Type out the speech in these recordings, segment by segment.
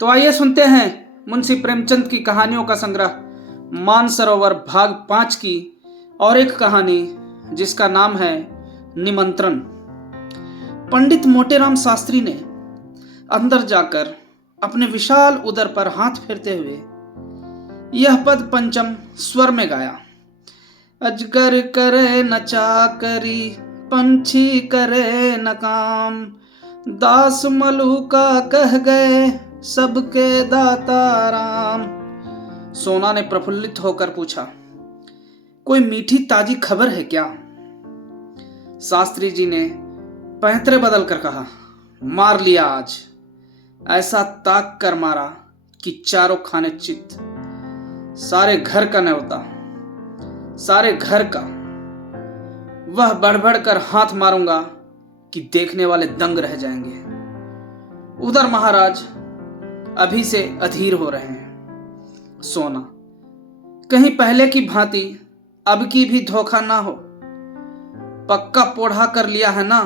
तो आइए सुनते हैं मुंशी प्रेमचंद की कहानियों का संग्रह मानसरोवर भाग 5 की और एक कहानी जिसका नाम है निमंत्रण। पंडित मोटेराम शास्त्री ने अंदर जाकर अपने विशाल उदर पर हाथ फेरते हुए यह पद पंचम स्वर में गाया। अजगर करे न चाकरी, पंछी करे न काम, दास मलूका कह गए सबके दाता राम। सोना ने प्रफुल्लित होकर पूछा, कोई मीठी ताजी खबर है क्या? शास्त्री जी ने पैंतरे बदल कर कहा, मार लिया आज। ऐसा ताक कर मारा कि चारों खाने चित। सारे घर का न्योता, सारे घर का। वह बढ़ कर हाथ मारूंगा कि देखने वाले दंग रह जाएंगे। उधर महाराज अभी से अधीर हो रहे हैं। सोना, कहीं पहले की भांति अब की भी धोखा ना हो। पक्का पोढ़ा कर लिया है ना?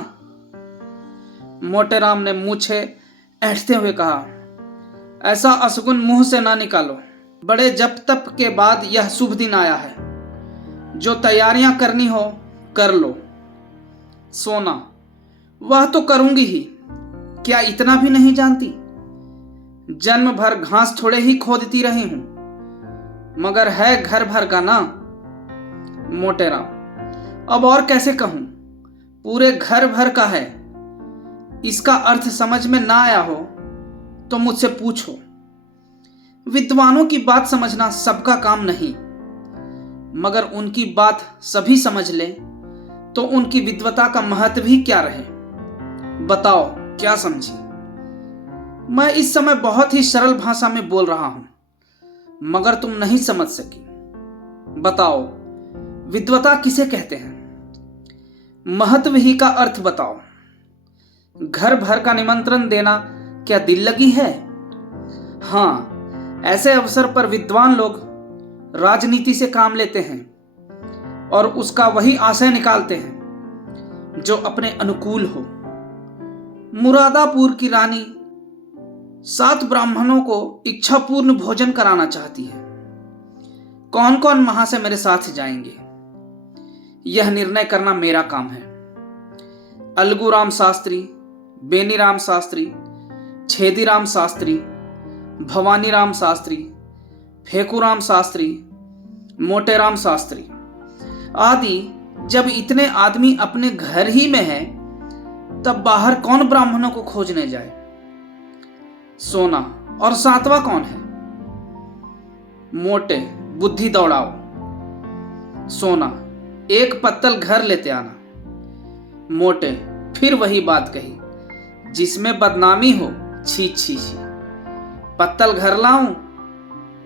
मोटेराम ने मूछे ऐंठते हुए कहा, ऐसा असगुन मुंह से ना निकालो। बड़े जप तप के बाद यह शुभ दिन आया है। जो तैयारियां करनी हो कर लो। सोना, वह तो करूंगी ही, क्या इतना भी नहीं जानती? जन्म भर घास थोड़े ही खोदती रही हूं, मगर है घर भर का ना। मोटेराम, अब और कैसे कहूं? पूरे घर भर का है। इसका अर्थ समझ में ना आया हो तो मुझसे पूछो। विद्वानों की बात समझना सबका काम नहीं, मगर उनकी बात सभी समझ ले तो उनकी विद्वता का महत्व ही क्या रहे? बताओ क्या समझी? मैं इस समय बहुत ही सरल भाषा में बोल रहा हूं, मगर तुम नहीं समझ सकी। बताओ, विद्वता किसे कहते हैं? महत्व ही का अर्थ बताओ। घर भर का निमंत्रण देना क्या दिल लगी है? हां, ऐसे अवसर पर विद्वान लोग राजनीति से काम लेते हैं और उसका वही आशय निकालते हैं जो अपने अनुकूल हो। मुरादापुर की रानी 7 ब्राह्मणों को इच्छापूर्ण भोजन कराना चाहती है। कौन कौन वहां से मेरे साथ जाएंगे, यह निर्णय करना मेरा काम है। अलगूराम शास्त्री, बेनीराम शास्त्री, छेदीराम शास्त्री, भवानीराम शास्त्री, फेकूराम शास्त्री, मोटेराम शास्त्री आदि जब इतने आदमी अपने घर ही में हैं, तब बाहर कौन ब्राह्मणों को खोजने जाए? सोना, और 7वां कौन है? मोटे, बुद्धि दौड़ाओ। सोना, एक पत्तल घर लेते आना। मोटे, फिर वही बात कही, जिसमें बदनामी हो। छी छी छी, पत्तल घर लाऊं?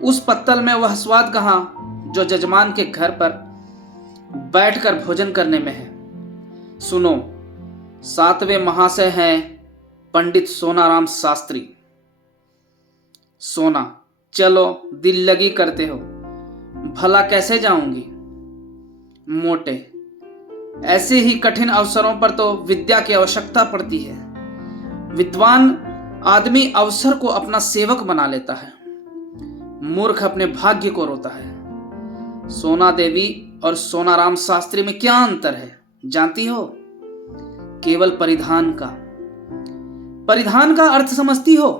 उस पत्तल में वह स्वाद कहां जो जजमान के घर पर बैठकर भोजन करने में है। सुनो, 7वें महाशय हैं पंडित सोनाराम शास्त्री। सोना, चलो दिल लगी करते हो, भला कैसे जाऊंगी? मोटे, ऐसे ही कठिन अवसरों पर तो विद्या की आवश्यकता पड़ती है। विद्वान आदमी अवसर को अपना सेवक बना लेता है, मूर्ख अपने भाग्य को रोता है। सोना देवी और सोनाराम शास्त्री में क्या अंतर है जानती हो? केवल परिधान का। परिधान का अर्थ समझती हो?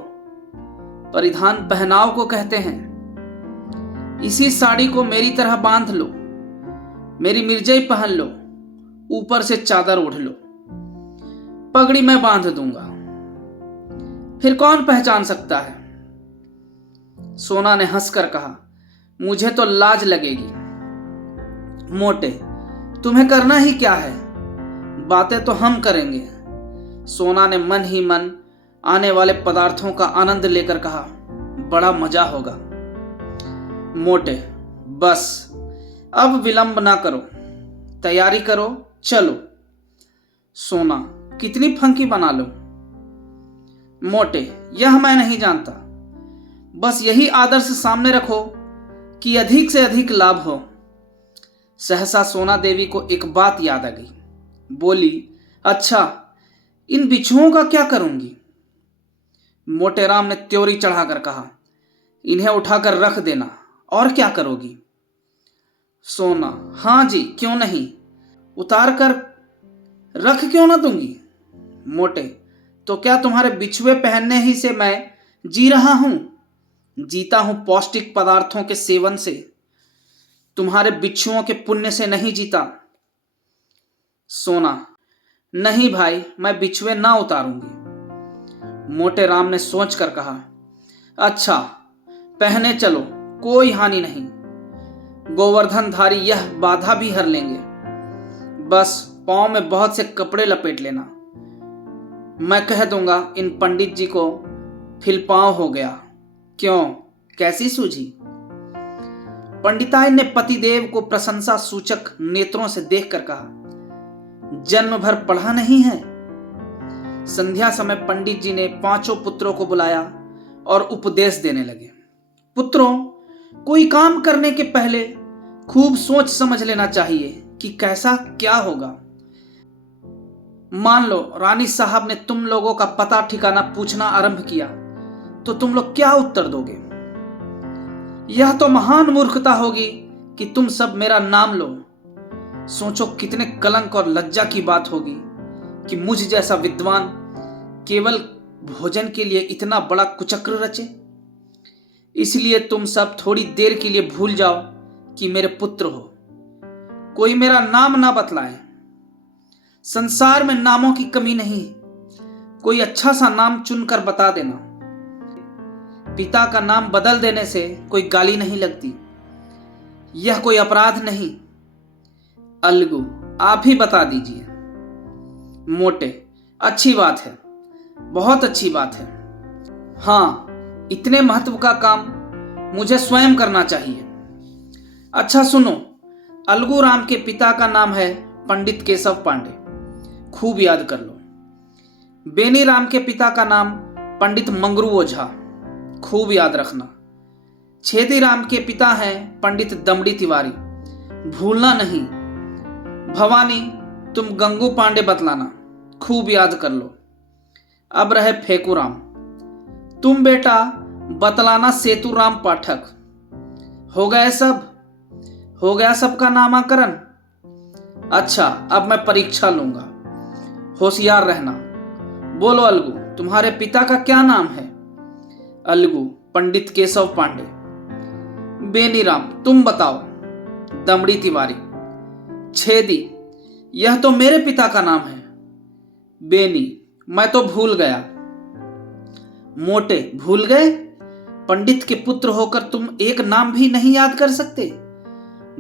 परिधान पहनाव को कहते हैं। इसी साड़ी को मेरी तरह बांध लो, मेरी मिर्जई पहन लो, ऊपर से चादर ओढ़ लो, पगड़ी मैं बांध दूंगा, फिर कौन पहचान सकता है? सोना ने हंसकर कहा, मुझे तो लाज लगेगी। मोटे, तुम्हें करना ही क्या है, बातें तो हम करेंगे। सोना ने मन ही मन आने वाले पदार्थों का आनंद लेकर कहा, बड़ा मजा होगा। मोटे, बस अब विलंब ना करो, तैयारी करो, चलो। सोना, कितनी फंकी बना लो? मोटे, यह मैं नहीं जानता, बस यही आदर्श सामने रखो कि अधिक से अधिक लाभ हो। सहसा सोना देवी को एक बात याद आ गई। बोली, अच्छा, इन बिच्छुओं का क्या करूंगी? मोटे राम ने त्योरी चढ़ाकर कहा, इन्हें उठाकर रख देना, और क्या करोगी? सोना, हाँ जी, क्यों नहीं, उतार कर रख क्यों ना दूंगी। मोटे, तो क्या तुम्हारे बिछुए पहनने ही से मैं जी रहा हूं? जीता हूं पौष्टिक पदार्थों के सेवन से, तुम्हारे बिच्छुओं के पुण्य से नहीं जीता। सोना, नहीं भाई, मैं बिछुए ना उतारूंगी। मोटे राम ने सोच कर कहा, अच्छा, पहने चलो, कोई हानि नहीं, गोवर्धनधारी यह बाधा भी हर लेंगे। बस पांव में बहुत से कपड़े लपेट लेना, मैं कह दूंगा इन पंडित जी को फिलपांव हो गया। क्यों, कैसी सूझी? पंडिताइन ने पतिदेव को प्रशंसा सूचक नेत्रों से देखकर कहा, जन्म भर पढ़ा नहीं है? संध्या समय पंडित जी ने 5 पुत्रों को बुलाया और उपदेश देने लगे। पुत्रों, कोई काम करने के पहले खूब सोच समझ लेना चाहिए कि कैसा क्या होगा। मान लो रानी साहब ने तुम लोगों का पता ठिकाना पूछना आरंभ किया, तो तुम लोग क्या उत्तर दोगे? यह तो महान मूर्खता होगी कि तुम सब मेरा नाम लो। सोचो कितने कलंक और लज्जा की बात होगी कि मुझ जैसा विद्वान केवल भोजन के लिए इतना बड़ा कुचक्र रचे। इसलिए तुम सब थोड़ी देर के लिए भूल जाओ कि मेरे पुत्र हो, कोई मेरा नाम ना बतलाए। संसार में नामों की कमी नहीं, कोई अच्छा सा नाम चुनकर बता देना। पिता का नाम बदल देने से कोई गाली नहीं लगती, यह कोई अपराध नहीं। अलगू, आप ही बता दीजिए। मोटे, अच्छी बात है, बहुत अच्छी बात है। हाँ, इतने महत्व का काम मुझे स्वयं करना चाहिए। अच्छा सुनो, अलगू राम के पिता का नाम है पंडित केशव पांडे, खूब याद कर लो। बेनी राम के पिता का नाम पंडित मंगरू ओझा, खूब याद रखना। छेदी राम के पिता हैं पंडित दमड़ी तिवारी, भूलना नहीं। भवानी, तुम गंगू पांडे बतलाना, खूब याद कर लो। अब रहे फेकूराम, तुम बेटा बतलाना सेतुराम पाठक। हो गए सब? हो गया सबका नामाकरण? अच्छा, अब मैं परीक्षा लूंगा, होशियार रहना। बोलो अलगू, तुम्हारे पिता का क्या नाम है? अलगू, पंडित केशव पांडे। बेनीराम, तुम बताओ। दमड़ी तिवारी। छेदी, यह तो मेरे पिता का नाम है। बेनी, मैं तो भूल गया। मोटे, भूल गए? पंडित के पुत्र होकर तुम एक नाम भी नहीं याद कर सकते?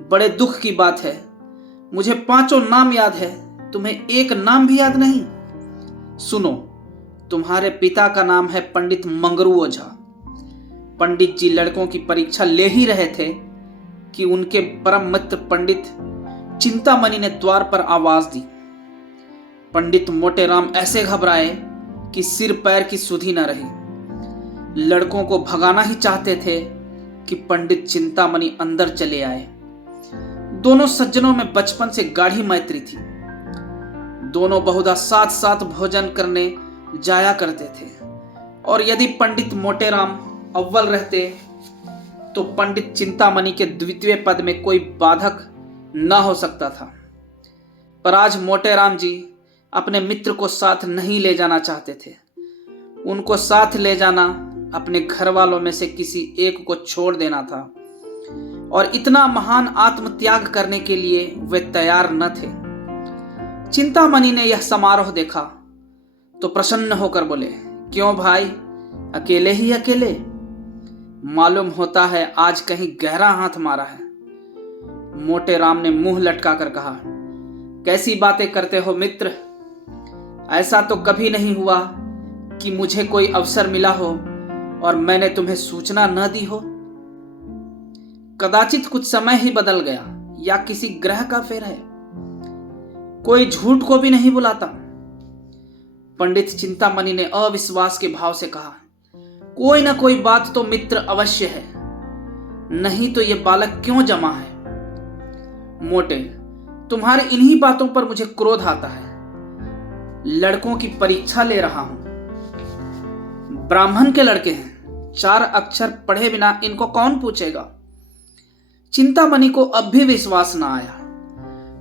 बड़े दुख की बात है, मुझे 5 नाम याद है, तुम्हें एक नाम भी याद नहीं। सुनो, तुम्हारे पिता का नाम है पंडित मंगरू ओझा। पंडित जी लड़कों की परीक्षा ले ही रहे थे कि उनके परम मित्र पंडित चिंतामणि ने द्वार पर आवाज दी। पंडित मोटे राम ऐसे घबराए कि सिर पैर की सुधि न रही। लड़कों को भगाना ही चाहते थे कि पंडित चिंतामणि अंदर चले आए। दोनों सज्जनों में बचपन से गाढ़ी मैत्री थी। दोनों बहुधा साथ साथ भोजन करने जाया करते थे, और यदि पंडित मोटेराम अव्वल रहते तो पंडित चिंतामणि के द्वितीय पद में कोई बाधक न हो सकता था। पर आज मोटेराम जी अपने मित्र को साथ नहीं ले जाना चाहते थे। उनको साथ ले जाना अपने घर वालों में से किसी एक को छोड़ देना था, और इतना महान आत्मत्याग करने के लिए वे तैयार न थे। चिंतामणि ने यह समारोह देखा तो प्रसन्न होकर बोले, क्यों भाई, अकेले ही अकेले? मालूम होता है आज कहीं गहरा हाथ मारा है। मोटे राम ने मुंह लटकाकर कहा, कैसी बातें करते हो मित्र? ऐसा तो कभी नहीं हुआ कि मुझे कोई अवसर मिला हो और मैंने तुम्हें सूचना न दी हो। कदाचित कुछ समय ही बदल गया, या किसी ग्रह का फेर है। कोई झूठ को भी नहीं बुलाता। पंडित चिंतामणि ने अविश्वास के भाव से कहा, कोई ना कोई बात तो मित्र अवश्य है, नहीं तो ये बालक क्यों जमा है? मोटे, तुम्हारी इन्हीं बातों पर मुझे क्रोध आता है। लड़कों की परीक्षा ले रहा हूं। ब्राह्मण के लड़के हैं, 4 अक्षर पढ़े बिना इनको कौन पूछेगा। चिंतामणि को अब भी विश्वास न आया।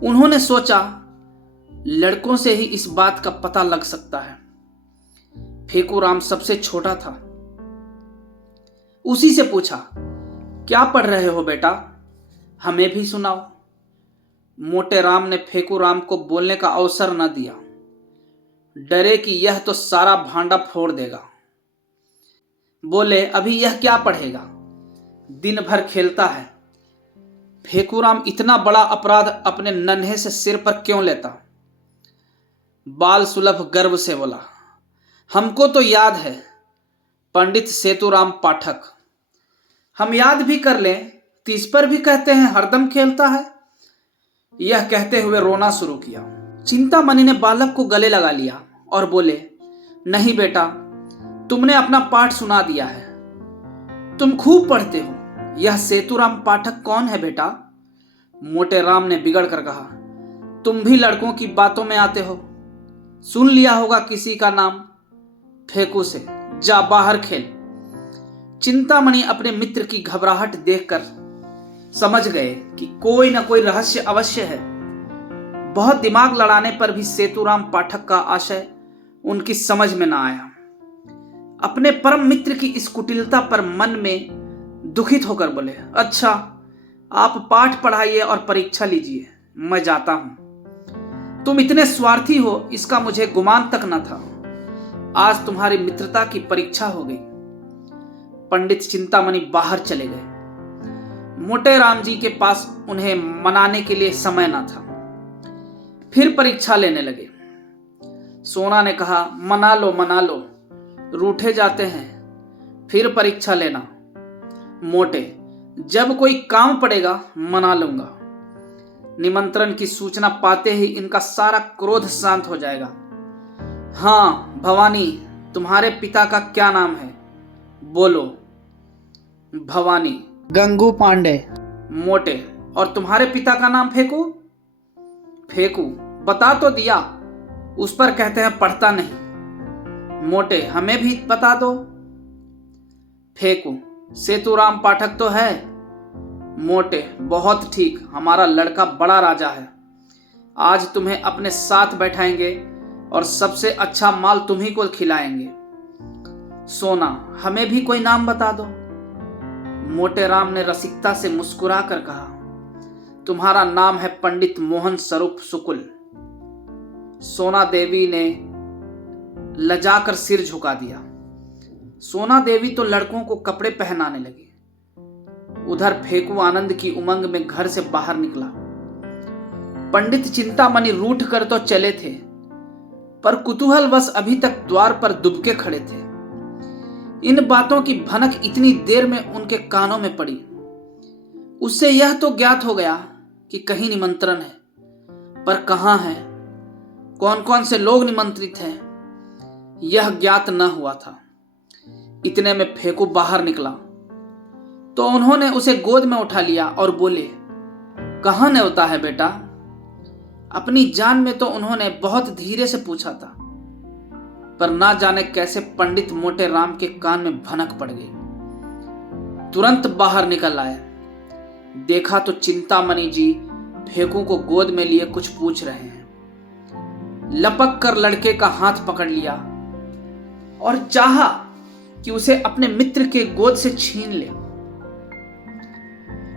उन्होंने सोचा लड़कों से ही इस बात का पता लग सकता है। फेकूराम सबसे छोटा था। उसी से पूछा, क्या पढ़ रहे हो बेटा, हमें भी सुनाओ। मोटे राम ने फेकूराम को बोलने का अवसर न दिया, डरे कि यह तो सारा भांडा फोड़ देगा। बोले, अभी यह क्या पढ़ेगा, दिन भर खेलता है। फेकूराम इतना बड़ा अपराध अपने नन्हे से सिर पर क्यों लेता। बाल सुलभ गर्व से बोला, हमको तो याद है पंडित सेतुराम पाठक, हम याद भी कर लें तो इस पर भी कहते हैं हरदम खेलता है। यह कहते हुए रोना शुरू किया। चिंतामणि ने बालक को गले लगा लिया और बोले, नहीं बेटा, तुमने अपना पाठ सुना दिया है, तुम खूब पढ़ते हो। यह सेतुराम पाठक कौन है बेटा। मोटे राम ने बिगड़ कर कहा, तुम भी लड़कों की बातों में आते हो, सुन लिया होगा किसी का नाम। फेंकू से, जा बाहर खेल। चिंतामणि अपने मित्र की घबराहट देखकर समझ गए कि कोई ना कोई रहस्य अवश्य है। बहुत दिमाग लड़ाने पर भी सेतुराम पाठक का आशय उनकी समझ में ना आया। अपने परम मित्र की इस कुटिलता पर मन में दुखित होकर बोले, अच्छा आप पाठ पढ़ाइए और परीक्षा लीजिए, मैं जाता हूं। तुम इतने स्वार्थी हो इसका मुझे गुमान तक न था। आज तुम्हारी मित्रता की परीक्षा हो गई। पंडित चिंतामणि बाहर चले गए। मोटे राम जी के पास उन्हें मनाने के लिए समय न था। फिर परीक्षा लेने लगे। सोना ने कहा, मना लो, रूठे जाते हैं, फिर परीक्षा लेना। मोटे, जब कोई काम पड़ेगा मना लूंगा। निमंत्रण की सूचना पाते ही इनका सारा क्रोध शांत हो जाएगा। हाँ भवानी, तुम्हारे पिता का क्या नाम है, बोलो। भवानी, गंगू पांडे। मोटे, और तुम्हारे पिता का नाम फेकू। फेकू, बता तो दिया, उस पर कहते हैं पढ़ता नहीं। मोटे, हमें भी बता दो। फेकू, सेतुराम पाठक तो है। मोटे, बहुत ठीक, हमारा लड़का बड़ा राजा है। आज तुम्हें अपने साथ बैठाएंगे और सबसे अच्छा माल तुम्ही को खिलाएंगे। सोना, हमें भी कोई नाम बता दो। मोटे राम ने रसिकता से मुस्कुरा कर कहा, तुम्हारा नाम है पंडित मोहन स्वरूप शुक्ल। सोना देवी ने लजाकर सिर झुका दिया। सोना देवी तो लड़कों को कपड़े पहनाने लगी। उधर फेकू आनंद की उमंग में घर से बाहर निकला। पंडित चिंतामणि रूठ कर तो चले थे, पर कुतूहलवश अभी तक द्वार पर दुबके खड़े थे। इन बातों की भनक इतनी देर में उनके कानों में पड़ी। उससे यह तो ज्ञात हो गया कि कहीं निमंत्रण है, पर कहां है, कौन कौन से लोग निमंत्रित हैं, यह ज्ञात न हुआ था। इतने में फेकू बाहर निकला तो उन्होंने उसे गोद में उठा लिया और बोले, कहां न्योता है बेटा। अपनी जान में तो उन्होंने बहुत धीरे से पूछा था, पर ना जाने कैसे पंडित मोटे राम के कान में भनक पड़ गई। तुरंत बाहर निकल आया। देखा तो चिंतामणि जी फेकू को गोद में लिए कुछ पूछ रहे हैं। लपक कर लड़के का हाथ पकड़ लिया और चाहा कि उसे अपने मित्र के गोद से छीन ले,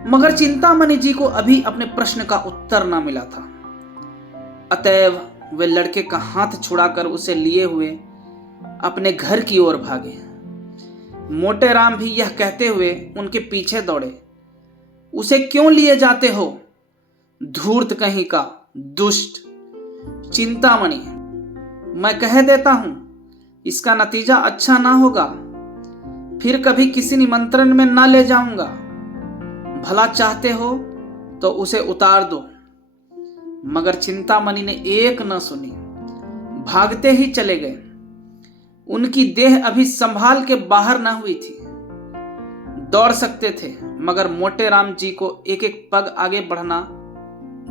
मगर चिंतामणि जी को अभी अपने प्रश्न का उत्तर न मिला था। अतएव वे लड़के का हाथ छुड़ाकर उसे लिए हुए अपने घर की ओर भागे। मोटे राम भी यह कहते हुए उनके पीछे दौड़े, उसे क्यों लिए जाते हो, धूर्त कहीं का, दुष्ट। चिंतामणि, मैं कह देता हूं इसका नतीजा अच्छा ना होगा, फिर कभी किसी निमंत्रण में ना ले जाऊंगा। भला चाहते हो तो उसे उतार दो। मगर चिंतामणि ने एक न सुनी, भागते ही चले गए। उनकी देह अभी संभाल के बाहर न हुई थी। दौड़ सकते थे, मगर मोटे राम जी को एक एक पग आगे बढ़ना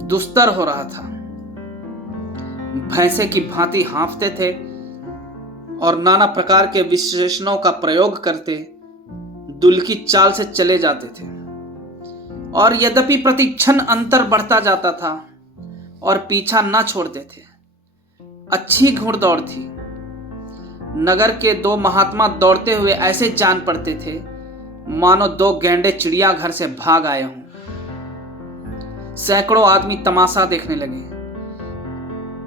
दुस्तर हो रहा था। भैंसे की भांति हाँफते थे और नाना प्रकार के विशेषणों का प्रयोग करते दुल की चाल से चले जाते थे। और यद्यपि प्रतिक्षण अंतर बढ़ता जाता था और पीछा न छोड़ते थे। अच्छी घुड़दौड़ थी। नगर के दो महात्मा दौड़ते हुए ऐसे जान पड़ते थे मानो दो गैंडे चिड़ियाघर से भाग आए हों। सैकड़ों आदमी तमाशा देखने लगे।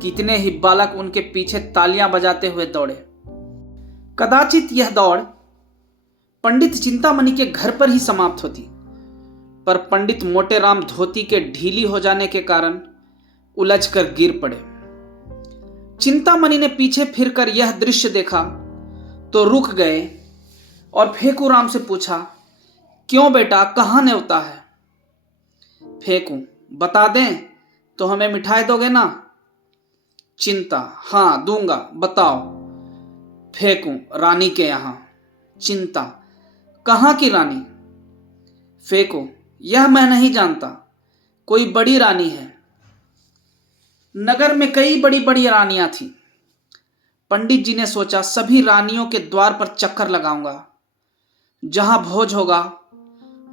कितने ही बालक उनके पीछे तालियां बजाते हुए दौड़े। कदाचित यह दौड़ पंडित चिंतामणि के घर पर ही समाप्त होती, पर पंडित मोटेराम धोती के ढीली हो जाने के कारण उलझकर गिर पड़े। चिंतामणि ने पीछे फिरकर यह दृश्य देखा तो रुक गए और फेकूराम से पूछा, क्यों बेटा, कहाँ न्योता है? फेकू, बता दें तो हमें मिठाई दोगे ना? चिंता, हाँ दूंगा, बताओ। फेकू, रानी के यहां। चिंता, कहाँ की रानी? फेकू, यह मैं नहीं जानता, कोई बड़ी रानी है। नगर में कई बड़ी बड़ी रानियां थीं। पंडित जी ने सोचा सभी रानियों के द्वार पर चक्कर लगाऊंगा। जहां भोज होगा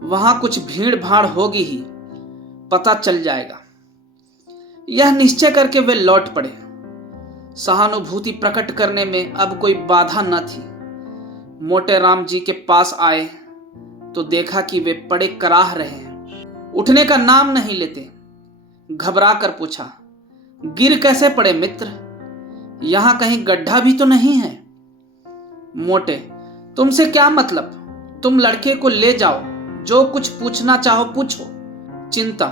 वहां कुछ भीड़ भाड़ होगी ही, पता चल जाएगा। यह निश्चय करके वे लौट पड़े। सहानुभूति प्रकट करने में अब कोई बाधा न थी। मोटेराम जी के पास आए तो देखा कि वे पड़े कराह रहे हैं, उठने का नाम नहीं लेते। घबरा कर पूछा, गिर कैसे पड़े मित्र? यहां कहीं गड्ढा भी तो नहीं है? मोटे, तुमसे क्या मतलब? तुम लड़के को ले जाओ, जो कुछ पूछना चाहो पूछो। चिंता,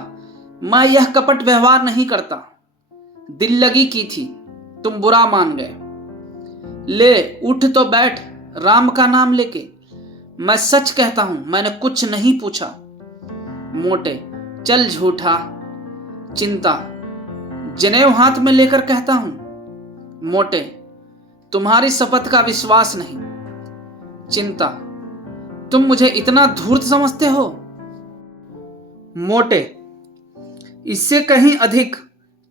मैं यह कपट व्यवहार नहीं करता, दिल लगी की थी, तुम बुरा मान गए। ले उठ तो बैठ, राम का नाम लेके। मैं सच कहता हूं, मैंने कुछ नहीं पूछा। मोटे, चल झूठा। चिंता, जनेऊ हाथ में लेकर कहता हूं। मोटे, तुम्हारी शपथ का विश्वास नहीं। चिंता, तुम मुझे इतना धूर्त समझते हो? मोटे, इससे कहीं अधिक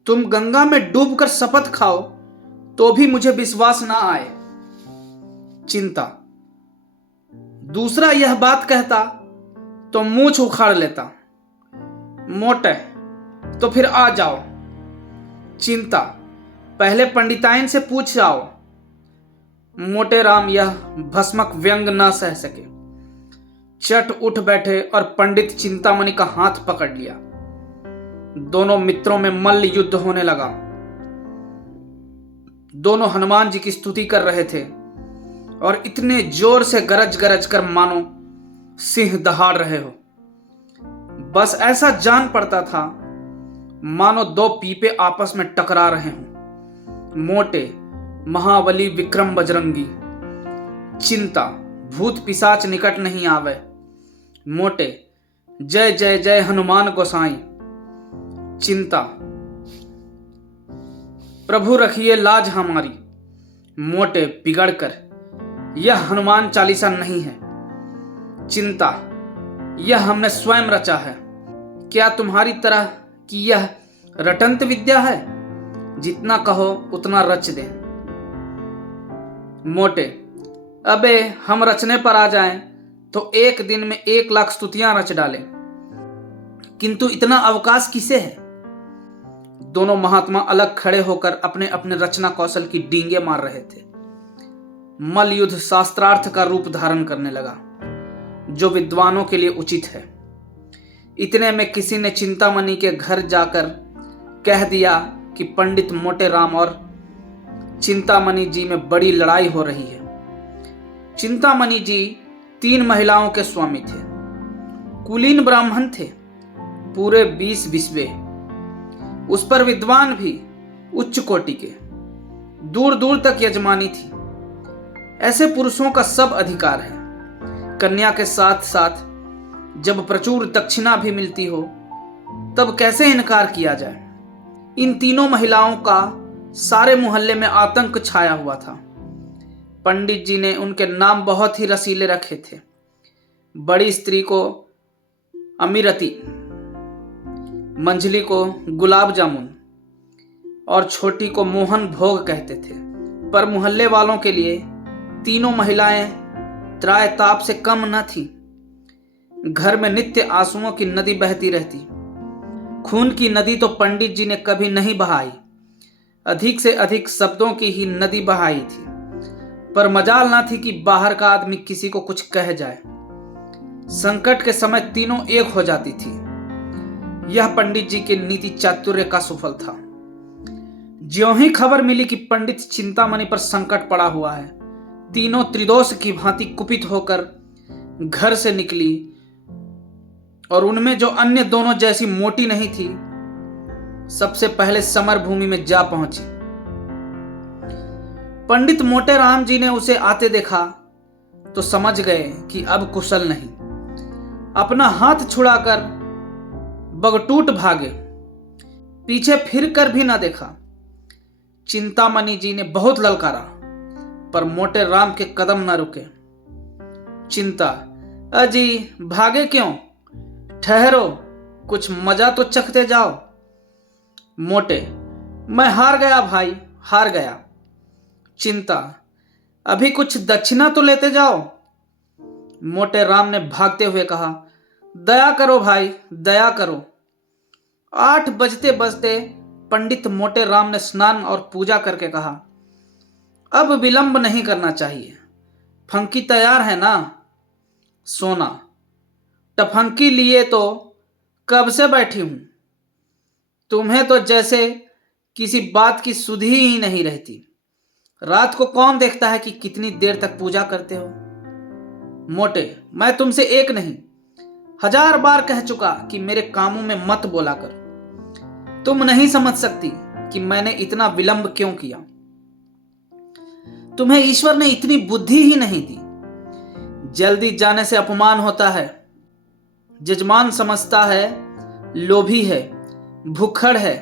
तुम गंगा में डूबकर शपथ खाओ तो भी मुझे विश्वास ना आए। चिंता, दूसरा यह बात कहता तो मूंछ उखाड़ लेता। मोटे, तो फिर आ जाओ। चिंता, पहले पंडिताइन से पूछ आओ। मोटेराम यह भस्मक व्यंग न सह सके, चट उठ बैठे और पंडित चिंतामणि का हाथ पकड़ लिया। दोनों मित्रों में मल्ल युद्ध होने लगा। दोनों हनुमान जी की स्तुति कर रहे थे और इतने जोर से गरज गरज कर मानो सिंह दहाड़ रहे हो। बस ऐसा जान पड़ता था मानो दो पीपे आपस में टकरा रहे हों। मोटे, महाबली विक्रम बजरंगी। चिंता, भूत पिशाच निकट नहीं आवे। मोटे, जय जय जय हनुमान गोसाई। चिंता, प्रभु रखिए लाज हमारी। मोटे, बिगड़कर, यह हनुमान चालीसा नहीं है। चिंता, यह हमने स्वयं रचा है। क्या तुम्हारी तरह कि यह रटंत विद्या है? जितना कहो उतना रच दे। मोटे, अबे हम रचने पर आ जाएं तो एक दिन में 1,00,000 स्तुतियां रच डालें, किंतु इतना अवकाश किसे है? दोनों महात्मा अलग खड़े होकर अपने अपने रचना कौशल की डींगे मार रहे थे। मल्ल युद्ध शास्त्रार्थ का रूप धारण करने लगा, जो विद्वानों के लिए उचित है। इतने में किसी ने चिंतामणि के घर जाकर कह दिया कि पंडित मोटेराम और चिंतामणि जी में बड़ी लड़ाई हो रही है। चिंतामणि जी 3 महिलाओं के स्वामी थे, कुलीन ब्राह्मण थे, पूरे 20 विश्वे, उस पर विद्वान भी उच्च कोटि के, दूर दूर तक यजमानी थी। ऐसे पुरुषों का सब अधिकार है। कन्या के साथ साथ जब प्रचुर दक्षिणा भी मिलती हो तब कैसे इनकार किया जाए। इन तीनों महिलाओं का सारे मोहल्ले में आतंक छाया हुआ था। पंडित जी ने उनके नाम बहुत ही रसीले रखे थे। बड़ी स्त्री को अमीरती, मंझली को गुलाब जामुन और छोटी को मोहन भोग कहते थे। पर मोहल्ले वालों के लिए तीनों महिलाएं त्राय ताप से कम न थी। घर में नित्य आंसुओं की नदी बहती रहती। खून की नदी तो पंडित जी ने कभी नहीं बहाई, अधिक से अधिक शब्दों की ही नदी बहाई थी। पर मजाल ना थी कि बाहर का आदमी किसी को कुछ कह जाए। संकट के समय तीनों एक हो जाती थी। यह पंडित जी के नीति चातुर्य का सुफल था। ज्यों ही खबर मिली कि पंडित चिंतामणि पर संकट पड़ा हुआ है, तीनों त्रिदोष की भांति कुपित होकर घर से निकली, और उनमें जो अन्य दोनों जैसी मोटी नहीं थी, सबसे पहले समर भूमि में जा पहुंची। पंडित मोटे राम जी ने उसे आते देखा तो समझ गए कि अब कुशल नहीं। अपना हाथ छुड़ाकर बगटूट भागे, पीछे फिर कर भी ना देखा। चिंतामणि जी ने बहुत ललकारा, पर मोटे राम के कदम न रुके। चिंता, अजी भागे क्यों? ठहरो, कुछ मजा तो चखते जाओ। मोटे, मैं हार गया भाई, हार गया। चिंता, अभी कुछ दक्षिणा तो लेते जाओ। मोटे राम ने भागते हुए कहा, दया करो भाई, दया करो। 8 बजते बजते पंडित मोटे राम ने स्नान और पूजा करके कहा, अब विलंब नहीं करना चाहिए। फंकी तैयार है ना? सोना, टफंकी लिए तो कब से बैठी हूं। तुम्हें तो जैसे किसी बात की सुधि ही नहीं रहती। रात को कौन देखता है कि कितनी देर तक पूजा करते हो। मोटे, मैं तुमसे एक नहीं 1000 बार कह चुका कि मेरे कामों में मत बोला कर। तुम नहीं समझ सकती कि मैंने इतना विलंब क्यों किया। तुम्हें ईश्वर ने इतनी बुद्धि ही नहीं दी। जल्दी जाने से अपमान होता है। जजमान समझता है लोभी है, भुक्खड़ है,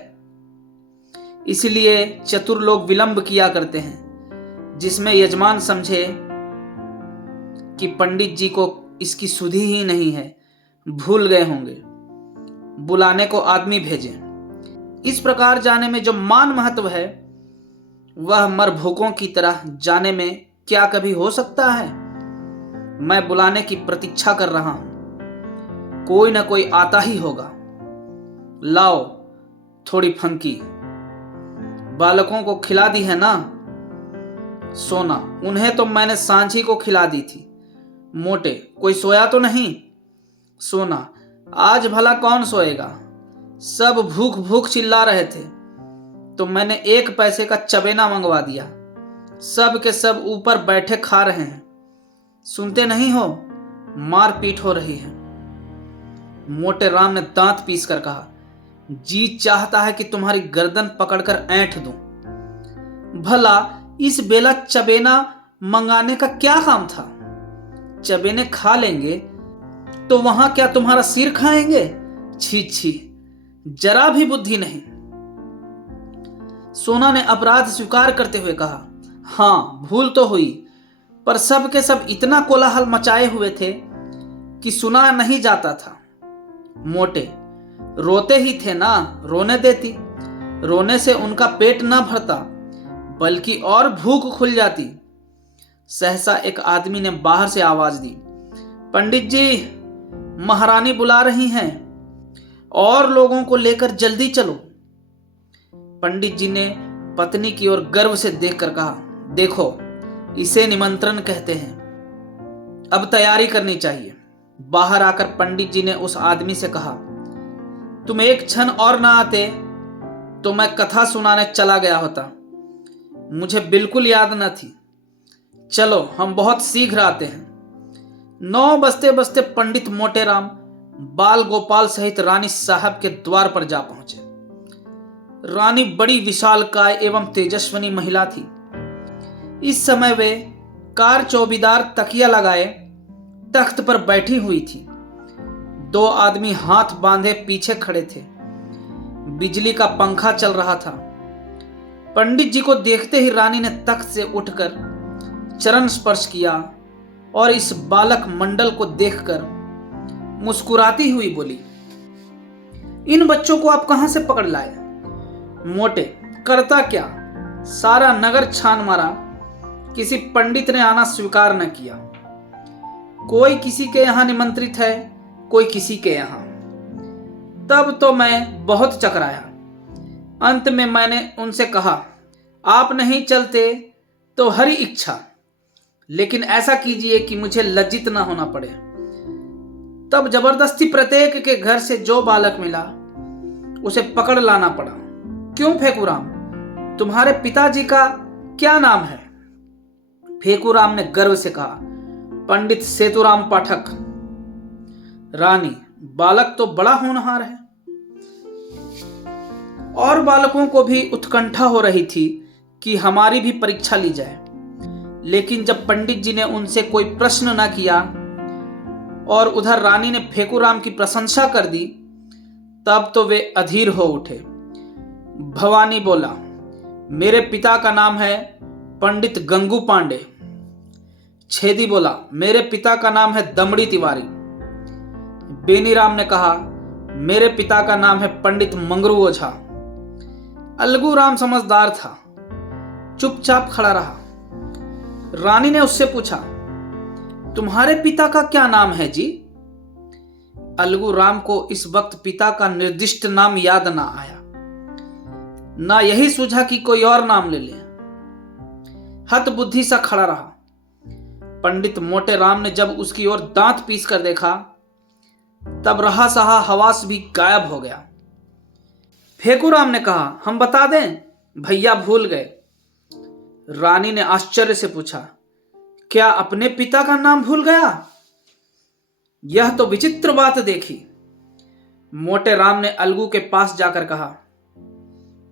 इसलिए चतुर लोग विलंब किया करते हैं, जिसमें यजमान समझे कि पंडित जी को इसकी सुधि ही नहीं है, भूल गए होंगे, बुलाने को आदमी भेजें। इस प्रकार जाने में जो मान महत्व है, वह मर भूखों की तरह जाने में क्या कभी हो सकता है। मैं बुलाने की प्रतीक्षा कर रहा हूं, कोई ना कोई आता ही होगा। लाओ थोड़ी फंकी, बालकों को खिला दी है ना? सोना, उन्हें तो मैंने सांझी को खिला दी थी। मोटे, कोई सोया तो नहीं? सोना, आज भला कौन सोएगा? सब भूख भूख चिल्ला रहे थे, तो मैंने 1 पैसे का चबेना मंगवा दिया। सब के सब ऊपर बैठे खा रहे हैं। सुनते नहीं हो, मारपीट हो रही है। मोटे राम ने दांत पीस कर कहा, जी चाहता है कि तुम्हारी गर्दन पकड़कर ऐंठ दूं। भला इस बेला चबेना मंगाने का क्या काम था? चबेने खा लेंगे तो वहां क्या तुम्हारा सिर खाएंगे? छी छी, जरा भी बुद्धि नहीं। सोना ने अपराध स्वीकार करते हुए कहा, हां भूल तो हुई, पर सब के सब इतना कोलाहल मचाए हुए थे कि सुना नहीं जाता था। मोटे, रोते ही थे ना, रोने देती। रोने से उनका पेट ना भरता, बल्कि और भूख खुल जाती। सहसा एक आदमी ने बाहर से आवाज दी, पंडित जी, महारानी बुला रही हैं, और लोगों को लेकर जल्दी चलो। पंडित जी ने पत्नी की ओर गर्व से देखकर कहा, देखो, इसे निमंत्रण कहते हैं, अब तैयारी करनी चाहिए। बाहर आकर पंडित जी ने उस आदमी से कहा, तुम एक क्षण और ना आते तो मैं कथा सुनाने चला गया होता। मुझे बिल्कुल याद न थी। चलो, हम बहुत शीघ्र आते हैं। 9 बजते बजते पंडित मोटेराम बाल गोपाल सहित रानी साहब के द्वार पर जा पहुंचे। रानी बड़ी विशालकाय एवं तेजस्विनी महिला थी। इस समय वे कार चौकीदार तकिया लगाए तख्त पर बैठी हुई थी। 2 आदमी हाथ बांधे पीछे खड़े थे। बिजली का पंखा चल रहा था। पंडित जी को देखते ही रानी ने तख्त से उठकर चरण स्पर्श किया और इस बालक मंडल को देखकर मुस्कुराती हुई बोली, इन बच्चों को आप कहां से पकड़ लाए? मोटे, करता क्या, सारा नगर छान मारा, किसी पंडित ने आना स्वीकार न किया। कोई किसी के यहाँ निमंत्रित है, कोई किसी के यहाँ। तब तो मैं बहुत चकराया। अंत में मैंने उनसे कहा, आप नहीं चलते तो हरी इच्छा, लेकिन ऐसा कीजिए कि मुझे लज्जित न होना पड़े। तब जबरदस्ती प्रत्येक के घर से जो बालक मिला उसे पकड़ लाना पड़ा। क्यों फेकूराम, तुम्हारे पिताजी का क्या नाम है? फेकूराम ने गर्व से कहा, पंडित सेतुराम पाठक। रानी, बालक तो बड़ा होनहार है। और बालकों को भी उत्कंठा हो रही थी कि हमारी भी परीक्षा ली जाए। लेकिन जब पंडित जी ने उनसे कोई प्रश्न न किया और उधर रानी ने फेकूराम की प्रशंसा कर दी, तब तो वे अधीर हो उठे। भवानी बोला, मेरे पिता का नाम है पंडित गंगू पांडे। छेदी बोला, मेरे पिता का नाम है दमड़ी तिवारी। बेनीराम ने कहा, मेरे पिता का नाम है पंडित मंगरू ओझा। अलगू राम समझदार था, चुपचाप खड़ा रहा। रानी ने उससे पूछा, तुम्हारे पिता का क्या नाम है जी? अलगू राम को इस वक्त पिता का निर्दिष्ट नाम याद ना आया, ना यही सूझा कि कोई और नाम ले ले। हतबुद्धि सा खड़ा रहा। पंडित मोटे राम ने जब उसकी ओर दांत पीस कर देखा, तब रहा सहा हवास भी गायब हो गया। फेकूराम ने कहा, हम बता दें, भैया भूल गए। रानी ने आश्चर्य से पूछा, क्या अपने पिता का नाम भूल गया? यह तो विचित्र बात देखी। मोटे राम ने अलगू के पास जाकर कहा,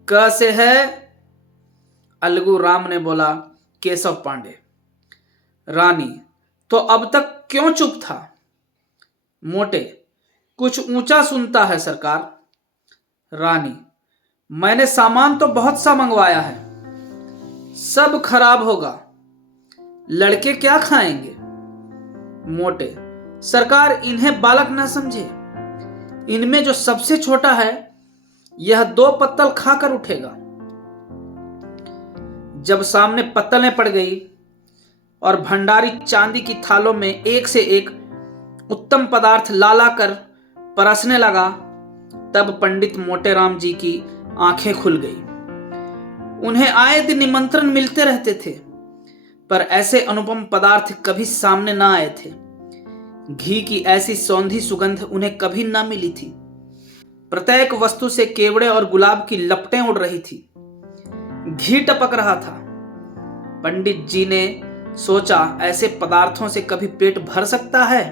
क से है? अलगू राम ने बोला, केशव पांडे। रानी, तो अब तक क्यों चुप था? मोटे, कुछ ऊंचा सुनता है सरकार। रानी, मैंने सामान तो बहुत सा मंगवाया है, सब खराब होगा, लड़के क्या खाएंगे? मोटे, सरकार इन्हें बालक न समझे, इनमें जो सबसे छोटा है यह 2 पत्तल खाकर उठेगा। जब सामने पत्तलें पड़ गई और भंडारी चांदी की थालों में एक से एक उत्तम पदार्थ ला ला कर परसने लगा, तब पंडित मोटेराम जी की आंखें खुल गई। उन्हें आए दिन निमंत्रण मिलते रहते थे, पर ऐसे अनुपम पदार्थ कभी सामने ना आए थे। घी की ऐसी सौंधी सुगंध उन्हें कभी ना मिली थी। प्रत्येक वस्तु से केवड़े और गुलाब की लपटें उड़ रही थी। घी टपक रहा था। पंडित जी ने सोचा, ऐसे पदार्थों से कभी पेट भर सकता है?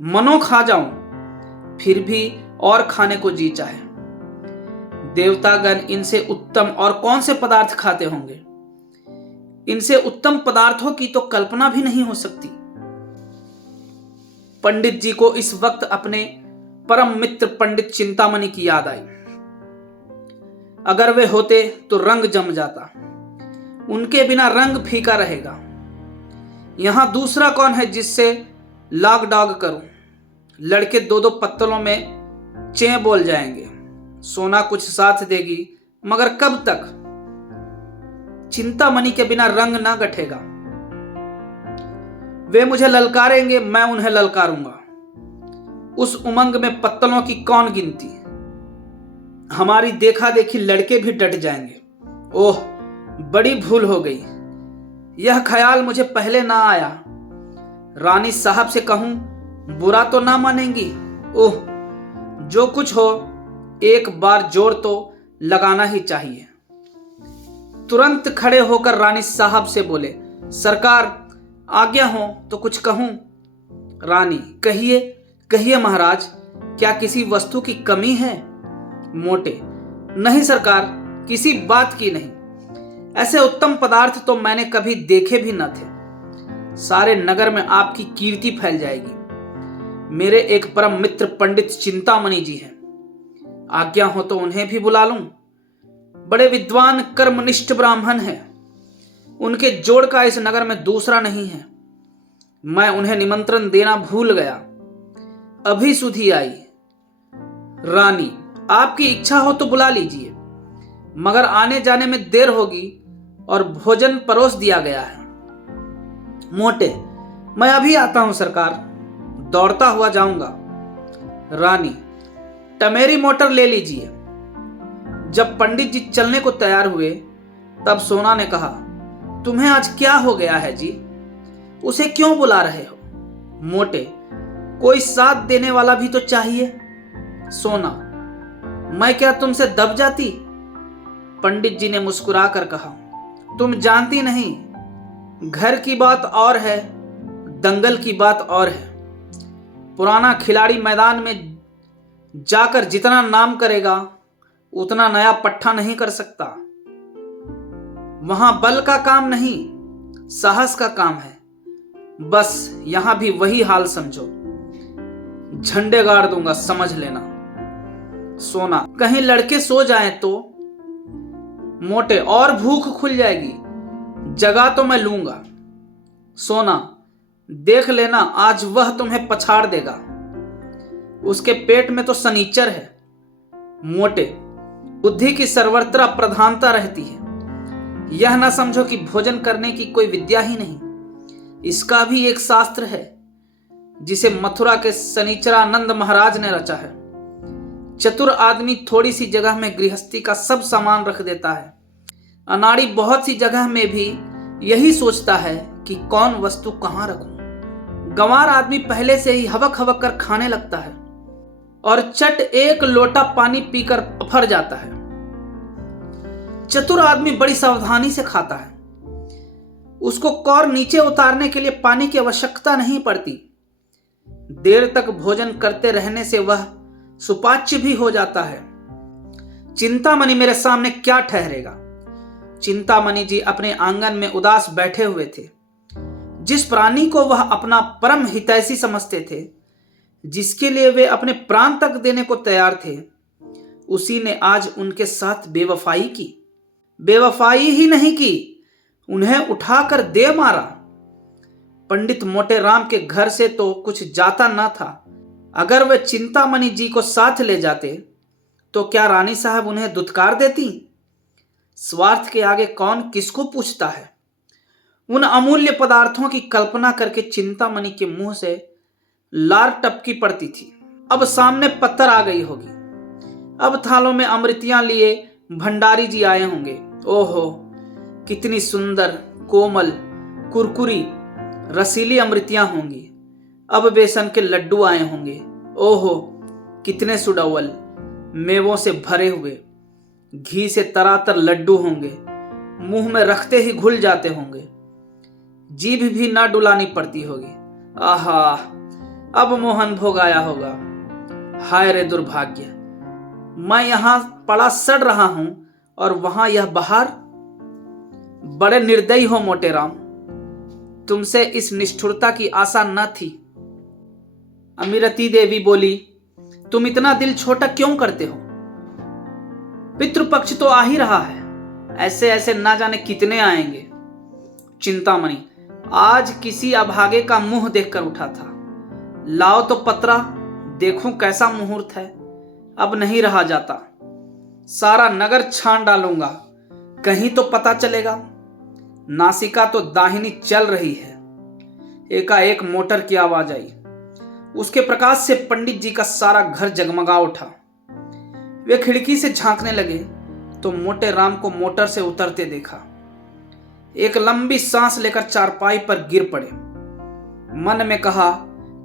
मनो खा जाऊं, फिर भी और खाने को जी चाहे। देवतागण इनसे उत्तम और कौन से पदार्थ खाते होंगे? इनसे उत्तम पदार्थों की तो कल्पना भी नहीं हो सकती। पंडित जी को इस वक्त अपने परम मित्र पंडित चिंतामणि की याद आई। अगर वे होते तो रंग जम जाता, उनके बिना रंग फीका रहेगा। यहां दूसरा कौन है जिससे लाग डाग करूं? लड़के 2-2 पत्तलों में चे बोल जाएंगे। सोना कुछ साथ देगी, मगर कब तक? चिंतामणि के बिना रंग ना गठेगा। वे मुझे ललकारेंगे, मैं उन्हें ललकारूंगा। उस उमंग में पत्तलों की कौन गिनती? हमारी देखा देखी लड़के भी डट जाएंगे। ओह, बड़ी भूल हो गई। यह ख्याल मुझे पहले ना आया। रानी साहब से कहूं, बुरा तो ना मानेंगी। ओह, जो कुछ हो, एक बार जोर तो लगाना ही चाहिए। तुरंत खड़े होकर रानी साहब से बोले, सरकार आज्ञा हो तो कुछ कहूं। रानी, कहिए कहिए महाराज, क्या किसी वस्तु की कमी है? मोटे, नहीं सरकार, किसी बात की नहीं। ऐसे उत्तम पदार्थ तो मैंने कभी देखे भी न थे। सारे नगर में आपकी कीर्ति फैल जाएगी। मेरे एक परम मित्र पंडित चिंतामणि जी हैं, आज्ञा हो तो उन्हें भी बुला लूं। बड़े विद्वान कर्मनिष्ठ ब्राह्मण हैं, उनके जोड़ का इस नगर में दूसरा नहीं है। मैं उन्हें निमंत्रण देना भूल गया, अभी सुधी आई। रानी, आपकी इच्छा हो तो बुला लीजिए। मगर आने जाने में देर होगी और भोजन परोस दिया गया है। मोटे, मैं अभी आता हूं सरकार, दौड़ता हुआ जाऊंगा। रानी, टमेरी मोटर ले लीजिए। जब पंडित जी चलने को तैयार हुए तब सोना ने कहा, तुम्हें आज क्या हो गया है जी? उसे क्यों बुला रहे हो? मोटे, कोई साथ देने वाला भी तो चाहिए। सोना, मैं क्या तुमसे दब जाती? पंडित जी ने मुस्कुराकर कहा, तुम जानती नहीं, घर की बात और है, दंगल की बात और है। पुराना खिलाड़ी मैदान में जाकर जितना नाम करेगा उतना नया पट्टा नहीं कर सकता। वहां बल का काम नहीं, साहस का काम है। बस यहां भी वही हाल समझो। झंडे गाड़ दूंगा, समझ लेना। सोना, कहीं लड़के सो जाएं तो? मोटे, और भूख खुल जाएगी, जगह तो मैं लूंगा। सोना, देख लेना आज वह तुम्हें पछाड़ देगा, उसके पेट में तो सनीचर है। मोटे, बुद्धि की सर्वत्र प्रधानता रहती है। यह ना समझो कि भोजन करने की कोई विद्या ही नहीं, इसका भी एक शास्त्र है जिसे मथुरा के शनिचरानंद महाराज ने रचा है। चतुर आदमी थोड़ी सी जगह में गृहस्थी का सब सामान रख देता है। अनाड़ी बहुत सी जगह में भी यही सोचता है कि कौन वस्तु कहां रखूं। गंवार आदमी पहले से ही हवक हवक कर खाने लगता है और चट एक लोटा पानी पीकर अफर जाता है। चतुर आदमी बड़ी सावधानी से खाता है, उसको कौर नीचे उतारने के लिए पानी की आवश्यकता नहीं पड़ती। देर तक भोजन करते रहने से वह सुपाच्य भी हो जाता है। चिंतामणि मेरे सामने क्या ठहरेगा? चिंतामणि जी अपने आंगन में उदास बैठे हुए थे। जिस प्राणी को वह अपना परम हितैषी समझते थे, जिसके लिए वे अपने प्राण तक देने को तैयार थे, उसी ने आज उनके साथ बेवफाई की। बेवफाई ही नहीं की, उन्हें उठाकर दे मारा। पंडित मोटे राम के घर से तो कुछ जाता न था। अगर वे चिंतामणि जी को साथ ले जाते तो क्या रानी साहब उन्हें दुत्कार देती? स्वार्थ के आगे कौन किसको पूछता है? उन अमूल्य पदार्थों की कल्पना करके चिंतामणि के मुंह से लार टपकी पड़ती थी। अब सामने पत्थर आ गई होगी। अब थालों में अमृतियां लिए भंडारी जी आए होंगे। ओहो, कितनी सुंदर, कोमल, कुरकुरी, रसीली अमृतियां होंगी। अब बेसन के लड्डू आए होंगे। ओहो, कितने सुडौल, मेवों से भरे हुए, घी से तरातर लड्डू होंगे। मुंह में रखते ही घुल जाते होंगे, जीभ भी ना डुलानी पड़ती होगी। आहा, अब मोहन भोग आया होगा। हाय रे दुर्भाग्य, मैं यहां पड़ा सड़ रहा हूं और वहां यह बाहर। बड़े निर्दयी हो मोटे राम, तुमसे इस निष्ठुरता की आशा न थी। अमीरती देवी बोली, तुम इतना दिल छोटा क्यों करते हो? पितृपक्ष तो आ ही रहा है, ऐसे ऐसे ना जाने कितने आएंगे। चिंतामणि, आज किसी अभागे का मुंह देखकर उठा था। लाओ तो पतरा, देखूं कैसा मुहूर्त है। अब नहीं रहा जाता, सारा नगर छान डालूंगा, कहीं तो पता चलेगा। नासिका तो दाहिनी चल रही है। एकाएक मोटर की आवाज आई। उसके प्रकाश से पंडित जी का सारा घर जगमगा उठा। वे खिड़की से झांकने लगे तो मोटे राम को मोटर से उतरते देखा। एक लंबी सांस लेकर चारपाई पर गिर पड़े। मन में कहा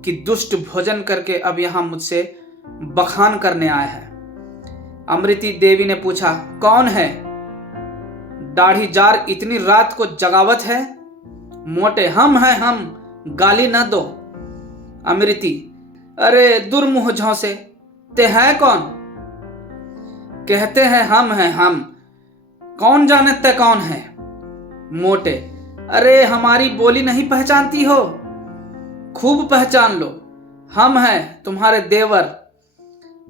कि दुष्ट भोजन करके अब यहां मुझसे बखान करने आया है। अमृति देवी ने पूछा, कौन है? दाढ़ी जार इतनी रात को जगावत है? मोटे, हम हैं हम, गाली न दो। अमृति, अरे दुर्मुह झौसे, ते हैं कौन? कहते हैं हम, कौन जाने ते कौन है? मोटे, अरे हमारी बोली नहीं पहचानती हो? खूब पहचान लो, हम हैं तुम्हारे देवर।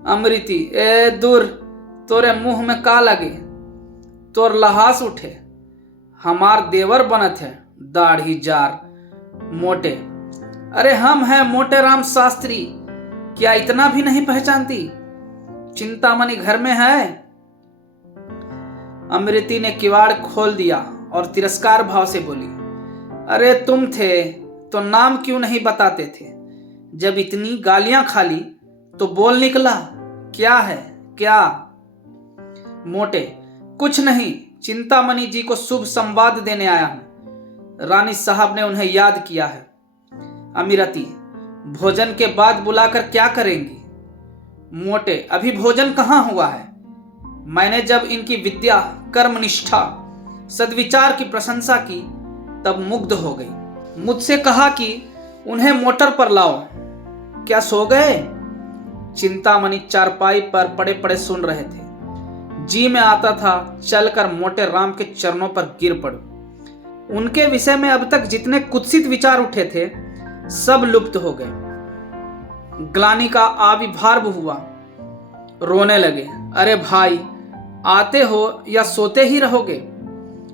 अमृति, ए दूर, तोरे मुंह में का लगे, तोर लहास उठे, हमार देवर बनत है दाढ़ी जार। मोटे, अरे हम हैं मोटे राम शास्त्री, क्या इतना भी नहीं पहचानती? चिंतामणि घर में है? अमृति ने किवाड़ खोल दिया और तिरस्कार भाव से बोली, अरे तुम थे तो नाम क्यों नहीं बताते थे? जब इतनी गालियां खा ली तो बोल निकला। क्या है क्या? मोटे, कुछ नहीं, चिंतामणि जी को शुभ संवाद देने आया हूं। रानी साहब ने उन्हें याद किया है। अमृति, भोजन के बाद बुलाकर क्या करेंगी? मोटे, अभी भोजन कहाँ हुआ है? मैंने जब इनकी विद्या, कर्मनिष्ठा, सद्विचार की प्रशंसा की तब मुग्ध हो गई। मुझसे कहा कि उन्हें मोटर पर लाओ। क्या सो गए? चिंतामणि चारपाई पर पड़े पड़े सुन रहे थे। जी में आता था चलकर मोटे राम के चरणों पर गिर पड़ूं। उनके विषय में अब तक जितने कुत्सित विचार उठे थे सब लुप्त हो गए। ग्लानि का आविर्भाव हुआ। रोने लगे। अरे भाई, आते हो या सोते ही रहोगे?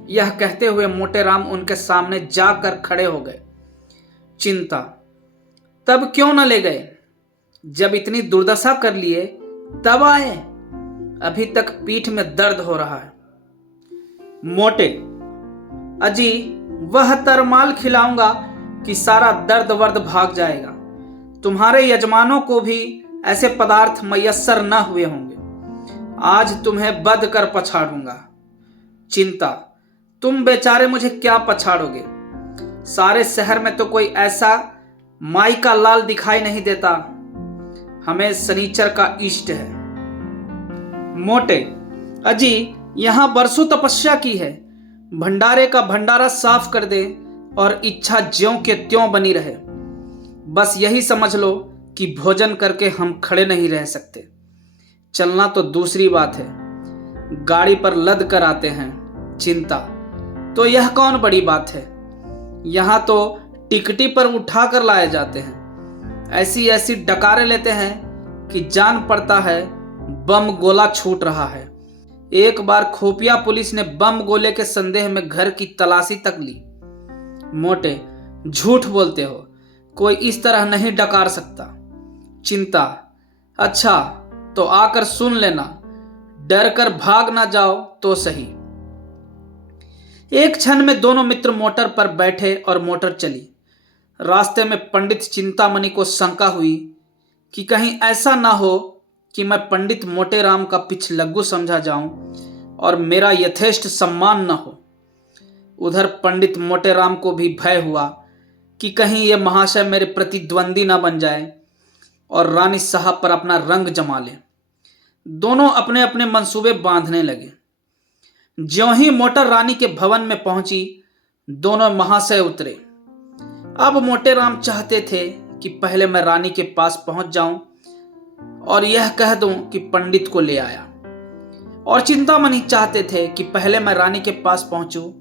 यह कहते हुए मोटे राम उनके सामने जाकर खड़े हो गए। चिंता, तब क्यों न ले गए? जब इतनी दुर्दशा कर लिए तब आए। अभी तक पीठ में दर्द हो रहा है। मोटे, अजी वह तरमाल खिलाऊंगा कि सारा दर्द वर्द भाग जाएगा। तुम्हारे यजमानों को भी ऐसे पदार्थ मयस्सर न हुए होंगे। आज तुम्हें बद कर पछाड़ूंगा। चिंता, तुम बेचारे मुझे क्या पछाड़ोगे? सारे शहर में तो कोई ऐसा माई का लाल दिखाई नहीं देता। हमें शनिचर का इष्ट है। मोटे, अजी यहां बरसों तपस्या की है। भंडारे का भंडारा साफ कर दे और इच्छा ज्यों के त्यों बनी रहे। बस यही समझ लो कि भोजन करके हम खड़े नहीं रह सकते। चलना तो दूसरी बात है, गाड़ी पर लद कर आते हैं। चिंता, तो यह कौन बड़ी बात है? यहां तो टिकटी पर उठा कर लाए जाते हैं। ऐसी ऐसी डकारे लेते हैं कि जान पड़ता है बम गोला छूट रहा है। एक बार खुफिया पुलिस ने बम गोले के संदेह में घर की तलाशी तक ली। मोटे, झूठ बोलते हो, कोई इस तरह नहीं डकार सकता। चिंता, अच्छा तो आकर सुन लेना, डर कर भाग ना जाओ तो सही। एक क्षण में दोनों मित्र मोटर पर बैठे और मोटर चली। रास्ते में पंडित चिंतामणि को शंका हुई कि कहीं ऐसा ना हो कि मैं पंडित मोटे राम का पिछलग्गू समझा जाऊं और मेरा यथेष्ट सम्मान न हो। उधर पंडित मोटे राम को भी भय हुआ कि कहीं ये महाशय मेरे प्रतिद्वंदी न बन जाए और रानी साहब पर अपना रंग जमा ले। दोनों अपने अपने मंसूबे बांधने लगे। ज्यों ही मोटर रानी के भवन में पहुंची, दोनों महाशय उतरे। अब मोटे राम चाहते थे कि पहले मैं रानी के पास पहुंच जाऊं और यह कह दूं कि पंडित को ले आया, और चिंतामणि चाहते थे कि पहले मैं रानी के पास पहुंचूं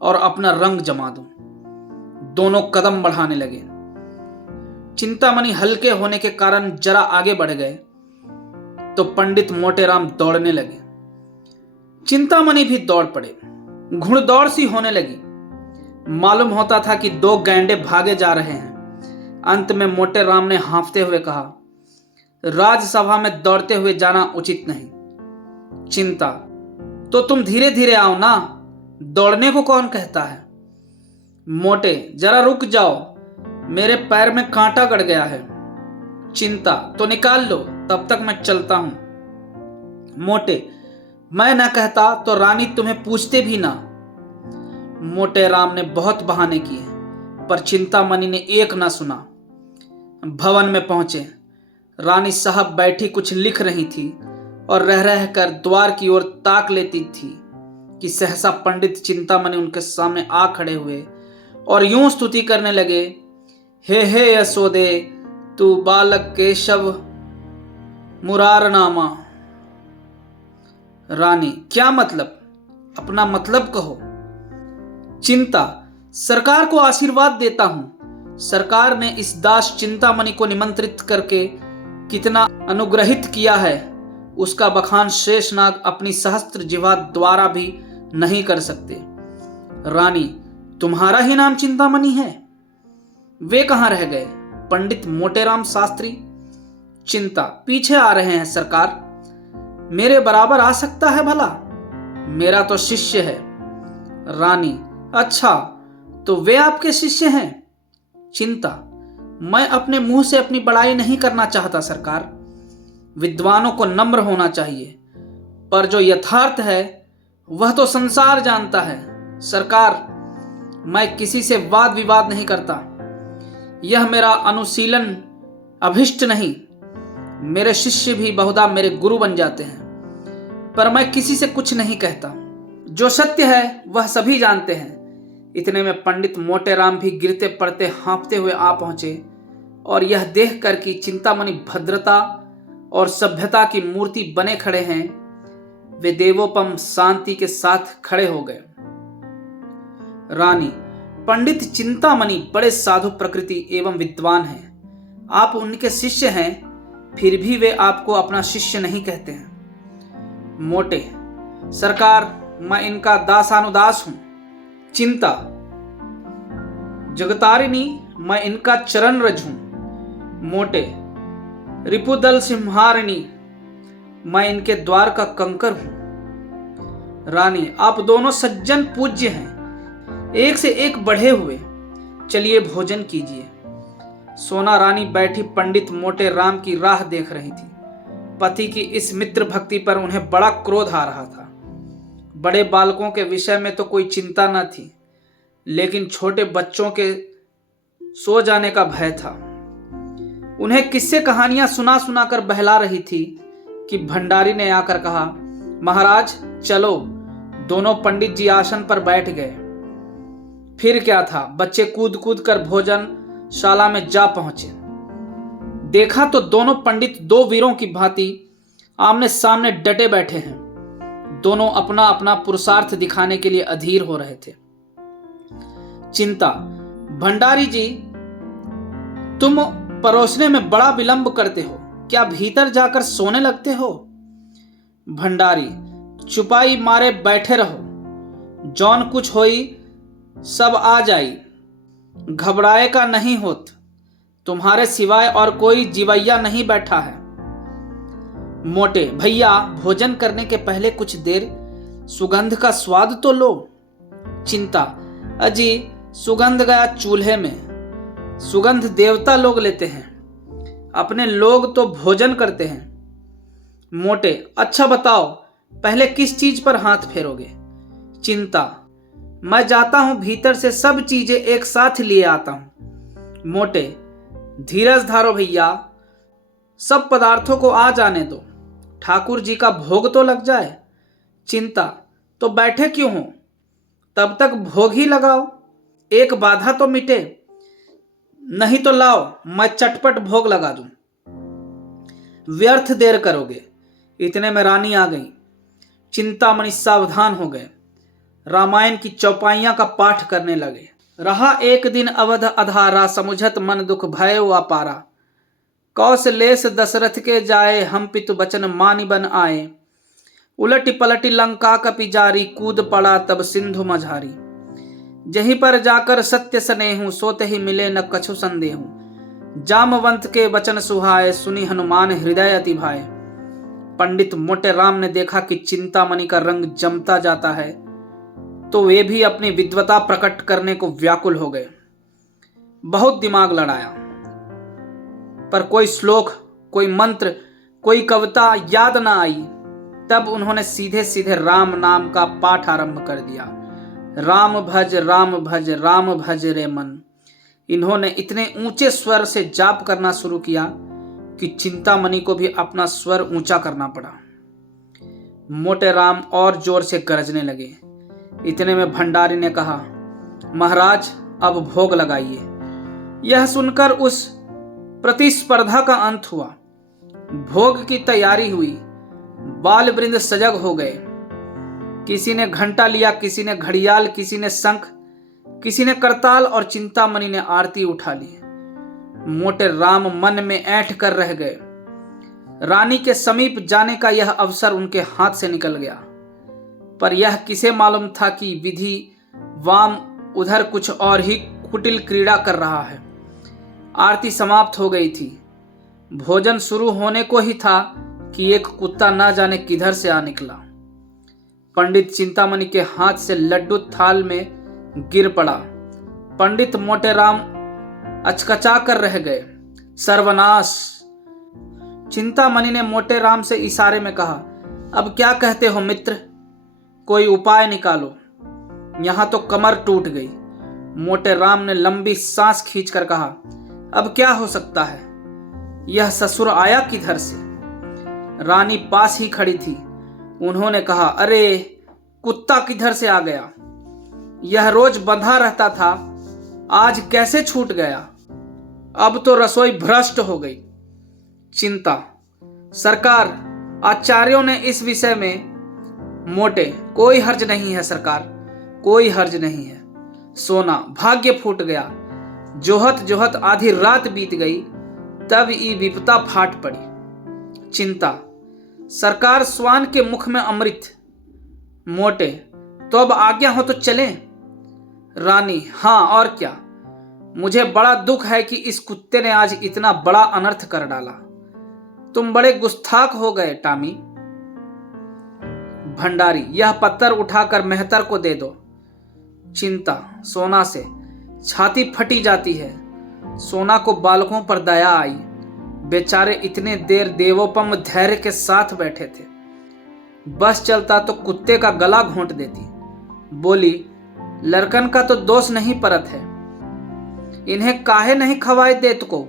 और अपना रंग जमा दूं। दोनों कदम बढ़ाने लगे। चिंतामणि हल्के होने के कारण जरा आगे बढ़ गए तो पंडित मोटेराम दौड़ने लगे। चिंतामणि भी दौड़ पड़े। घुड़दौड़ सी होने लगी। मालूम होता था कि दो गैंडे भागे जा रहे हैं। अंत में मोटेराम ने हाँफते हुए कहा, राजसभा में दौड़ते हुए जाना उचित नहीं। चिंता, तो तुम धीरे धीरे आओ ना, दौड़ने को कौन कहता है? मोटे, जरा रुक जाओ, मेरे पैर में कांटा गड़ गया है। चिंता, तो निकाल लो, तब तक मैं चलता हूं। मोटे, मैं ना कहता तो रानी तुम्हें पूछते भी ना। मोटे राम ने बहुत बहाने किए पर चिंतामणि ने एक ना सुना। भवन में पहुंचे। रानी साहब बैठी कुछ लिख रही थी और रह रह कर द्वार की ओर ताक लेती थी कि सहसा पंडित चिंतामणि उनके सामने आ खड़े हुए और यूं स्तुति करने लगे, हे यशोदे, तू बालक केशव मुरार नामा। रानी, क्या मतलब? अपना मतलब कहो। चिंता, सरकार को आशीर्वाद देता हूं। सरकार ने इस दास चिंतामणि को निमंत्रित करके कितना अनुग्रहित किया है, उसका बखान शेषनाग अपनी सहस्त्र जिह्वा द्वारा भी नहीं कर सकते। रानी, तुम्हारा ही नाम चिंतामणि है? वे कहां रह गए? पंडित मोटेराम शास्त्री? चिंता, पीछे आ रहे हैं सरकार। मेरे बराबर आ सकता है भला? मेरा तो शिष्य है। रानी, अच्छा, तो वे आपके शिष्य हैं? चिंता, मैं अपने मुंह से अपनी बड़ाई नहीं करना चाहता सरकार। विद्वानों को नम्र होना चाहिए, पर जो यथार्थ है वह तो संसार जानता है। सरकार, मैं किसी से वाद विवाद नहीं करता, यह मेरा अनुशीलन अभिष्ट नहीं। मेरे शिष्य भी बहुधा मेरे गुरु बन जाते हैं, पर मैं किसी से कुछ नहीं कहता। जो सत्य है वह सभी जानते हैं। इतने में पंडित मोटे राम भी गिरते पड़ते हाँफते हुए आ पहुंचे और यह देखकर कि चिंतामणि भद्रता और सभ्यता की मूर्ति बने खड़े हैं, वे देवोपम शांति के साथ खड़े हो गए। रानी, पंडित चिंतामणि बड़े साधु प्रकृति एवं विद्वान हैं। आप उनके शिष्य हैं, फिर भी वे आपको अपना शिष्य नहीं कहते हैं। मोटे, सरकार, मैं इनका दासानुदास हूं। चिंता, जगतारिणी, मैं इनका चरण रज हूं। मोटे, रिपुदल सिंहारिणी, मैं इनके द्वार का कंकर हूं। रानी, आप दोनों सज्जन पूज्य हैं, एक से एक बढ़े हुए। चलिए भोजन कीजिए। सोना रानी बैठी पंडित मोटे राम की राह देख रही थी। पति की इस मित्र भक्ति पर उन्हें बड़ा क्रोध आ रहा था। बड़े बालकों के विषय में तो कोई चिंता न थी, लेकिन छोटे बच्चों के सो जाने का भय था। उन्हें किस्से कहानियां सुना सुना कर बहला रही थी कि भंडारी ने आकर कहा, महाराज चलो। दोनों पंडित जी आसन पर बैठ गए। फिर क्या था, बच्चे कूद कूद कर भोजनशाला में जा पहुंचे। देखा तो दोनों पंडित दो वीरों की भांति आमने सामने डटे बैठे हैं। दोनों अपना अपना पुरुषार्थ दिखाने के लिए अधीर हो रहे थे। चिंता, भंडारी जी, तुम परोसने में बड़ा विलंब करते हो, क्या भीतर जाकर सोने लगते हो? भंडारी, चुपाई मारे बैठे रहो, जौन कुछ होई सब आ जाई, घबराए का नहीं होत। तुम्हारे सिवाय और कोई जीवैया नहीं बैठा है। मोटे, भैया भोजन करने के पहले कुछ देर सुगंध का स्वाद तो लो। चिंता, अजी सुगंध गया चूल्हे में, सुगंध देवता लोग लेते हैं, अपने लोग तो भोजन करते हैं। मोटे, अच्छा बताओ पहले किस चीज पर हाथ फेरोगे? चिंता, मैं जाता हूं भीतर से सब चीजें एक साथ लिए आता हूं। मोटे, धीरज धारो भैया, सब पदार्थों को आ जाने दो, ठाकुर जी का भोग तो लग जाए। चिंता, तो बैठे क्यों हो, तब तक भोग ही लगाओ, एक बाधा तो मिटे। नहीं तो लाओ मैं चटपट भोग लगा दूं। व्यर्थ देर करोगे। इतने में रानी आ गई। चिंतामणि सावधान हो गए, रामायण की चौपाइयां का पाठ करने लगे। रहा एक दिन अवध अधारा, समुझत मन दुख भय अपारा। कौशलेश दशरथ के जाए, हम पितु बचन मानि बन आए। उलटी पलटी लंका कपि जारी, कूद पड़ा तब सिंधु मझारी। जहीं पर जाकर सत्य स्नेहु, सोते ही मिले न कछु संदेहु। जामवंत के वचन सुहाए, सुनी हनुमान हृदय अति भाए। पंडित मोटे राम ने देखा कि चिंतामणि का रंग जमता जाता है, तो वे भी अपनी विद्वता प्रकट करने को व्याकुल हो गए। बहुत दिमाग लड़ाया, पर कोई श्लोक, कोई मंत्र, कोई कविता याद ना आई। तब उन्होंने सीधे सीधे राम नाम का पाठ आरंभ कर दिया। राम भज राम भज राम भज रे मन। इन्होंने इतने ऊंचे स्वर से जाप करना शुरू किया कि चिंतामणि को भी अपना स्वर ऊंचा करना पड़ा। मोटे राम और जोर से गरजने लगे। इतने में भंडारी ने कहा, महाराज अब भोग लगाइए। यह सुनकर उस प्रतिस्पर्धा का अंत हुआ। भोग की तैयारी हुई। बाल वृंद सजग हो गए। किसी ने घंटा लिया, किसी ने घड़ियाल, किसी ने शंख, किसी ने करताल और चिंतामणि ने आरती उठा ली। मोटे राम मन में ऐंठ कर रह गए। रानी के समीप जाने का यह अवसर उनके हाथ से निकल गया, पर यह किसे मालूम था कि विधि वाम उधर कुछ और ही कुटिल क्रीड़ा कर रहा है। आरती समाप्त हो गई थी। भोजन शुरू होने को ही था कि एक कुत्ता ना जाने किधर से आ निकला। पंडित चिंतामणि के हाथ से लड्डू थाल में गिर पड़ा। पंडित मोटे राम अचकचा कर रह गए। सर्वनाश! चिंतामणि ने मोटे राम से इशारे में कहा, अब क्या कहते हो मित्र? कोई उपाय निकालो, यहां तो कमर टूट गई। मोटे राम ने लंबी सांस खींचकर कहा, अब क्या हो सकता है? यह ससुर आया किधर से? रानी पास ही खड़ी थी। उन्होंने कहा, अरे कुत्ता किधर से आ गया? यह रोज बंधा रहता था, आज कैसे छूट गया? अब तो रसोई भ्रष्ट हो गई। चिंता, सरकार, आचार्यों ने इस विषय में मोटे, कोई हर्ज नहीं है सरकार, कोई हर्ज नहीं है। सोना, भाग्य फूट गया। जोहत जोहत आधी रात बीत गई, तब ई विपता फाट पड़ी। चिंता, सरकार, स्वान के मुख में अमृत। मोटे, तो अब आज्ञा हो तो चलें? रानी, हाँ और क्या। मुझे बड़ा दुख है कि इस कुत्ते ने आज इतना बड़ा अनर्थ कर डाला। तुम बड़े गुस्ताख हो गए टामी। भंडारी, यह पत्थर उठाकर मेहतर को दे दो। चिंता, सोना से छाती फटी जाती है। सोना को बालकों पर दया आई। बेचारे इतने देर देवोपम धैर्य के साथ बैठे थे। बस चलता तो कुत्ते का गला घोंट देती। बोली, लड़कन का तो दोष नहीं परत है, इन्हें काहे नहीं खवाए देत को?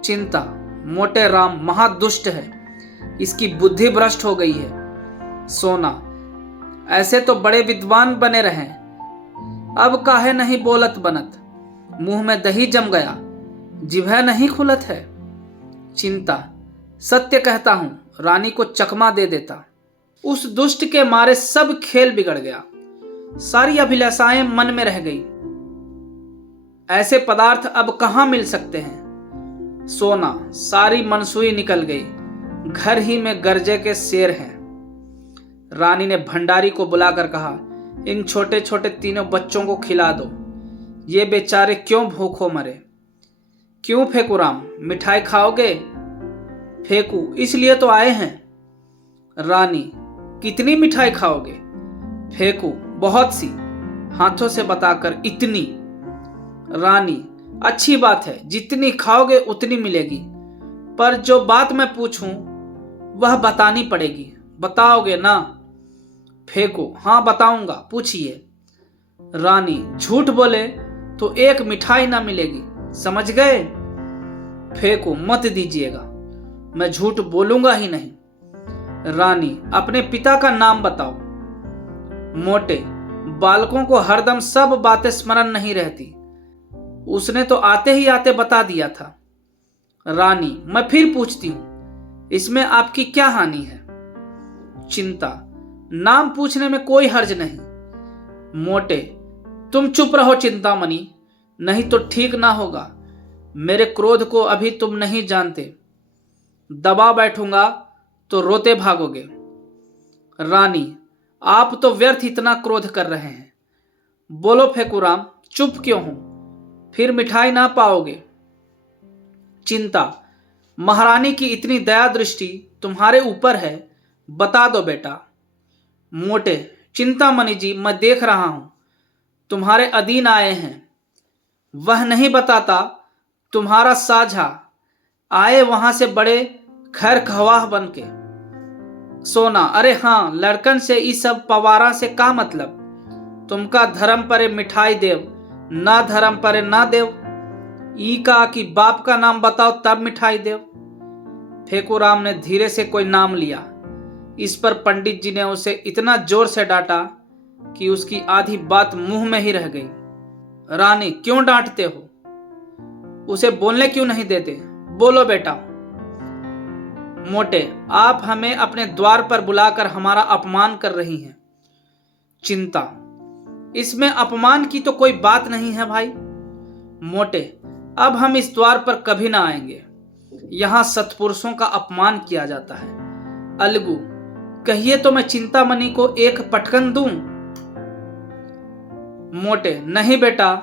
चिंता, मोटे राम महादुष्ट है, इसकी बुद्धि भ्रष्ट हो गई है। सोना, ऐसे तो बड़े विद्वान बने रहे, अब काहे नहीं बोलत बनत? मुंह में दही जम गया, जिभे नहीं खुलत है। चिंता, सत्य कहता हूं, रानी को चकमा दे देता। उस दुष्ट के मारे सब खेल बिगड़ गया, सारी अभिलाषाएं मन में रह गई। ऐसे पदार्थ अब कहां मिल सकते हैं? सोना, सारी मनसुई निकल गई, घर ही में गर्जे के शेर हैं। रानी ने भंडारी को बुलाकर कहा, इन छोटे छोटे तीनों बच्चों को खिला दो, ये बेचारे क्यों भूखों मरे। क्यों फेकुराम, मिठाई खाओगे? फेकू, इसलिए तो आए हैं। रानी, कितनी मिठाई खाओगे? फेकू, बहुत सी, हाथों से बताकर इतनी। रानी, अच्छी बात है, जितनी खाओगे उतनी मिलेगी, पर जो बात मैं पूछूं वह बतानी पड़ेगी, बताओगे ना? फेकू, हाँ बताऊंगा, पूछिए। रानी, झूठ बोले तो एक मिठाई ना मिलेगी, समझ गए? फेंको, मत दीजिएगा, मैं झूठ बोलूंगा ही नहीं। रानी, अपने पिता का नाम बताओ। मोटे, बालकों को हरदम सब बातें स्मरण नहीं रहती, उसने तो आते ही आते बता दिया था। रानी, मैं फिर पूछती हूं, इसमें आपकी क्या हानि है? चिंता, नाम पूछने में कोई हर्ज नहीं। मोटे, तुम चुप रहो चिंतामणि, नहीं तो ठीक ना होगा। मेरे क्रोध को अभी तुम नहीं जानते, दबा बैठूंगा तो रोते भागोगे। रानी, आप तो व्यर्थ इतना क्रोध कर रहे हैं। बोलो फेकुराम, चुप क्यों हो? फिर मिठाई ना पाओगे। चिंता, महारानी की इतनी दया दृष्टि तुम्हारे ऊपर है, बता दो बेटा। मोटे, चिंतामणि जी, मैं देख रहा हूं, तुम्हारे अधीन आए हैं। वह नहीं बताता, तुम्हारा साझा आए वहां से बड़े खैर खवाह बन के। सोना, अरे हाँ, लड़कन से इस सब पवारा से का मतलब? तुमका धर्म परे मिठाई देव, ना धर्म परे ना देव। ई का कि बाप का नाम बताओ तब मिठाई देव। फेकुराम ने धीरे से कोई नाम लिया। इस पर पंडित जी ने उसे इतना जोर से डांटा कि उसकी आधी बात मुंह में ही रह गई। रानी, क्यों डांटते हो? उसे बोलने क्यों नहीं देते? बोलो बेटा। मोटे, आप हमें अपने द्वार पर बुलाकर हमारा अपमान कर रही हैं। चिंता, इसमें अपमान की तो कोई बात नहीं है भाई। मोटे, अब हम इस द्वार पर कभी ना आएंगे, यहां सत्पुरुषों का अपमान किया जाता है। अलगू, कहिए तो मैं चिंतामणि को एक पटकन दूं? मोटे, नहीं बेटा,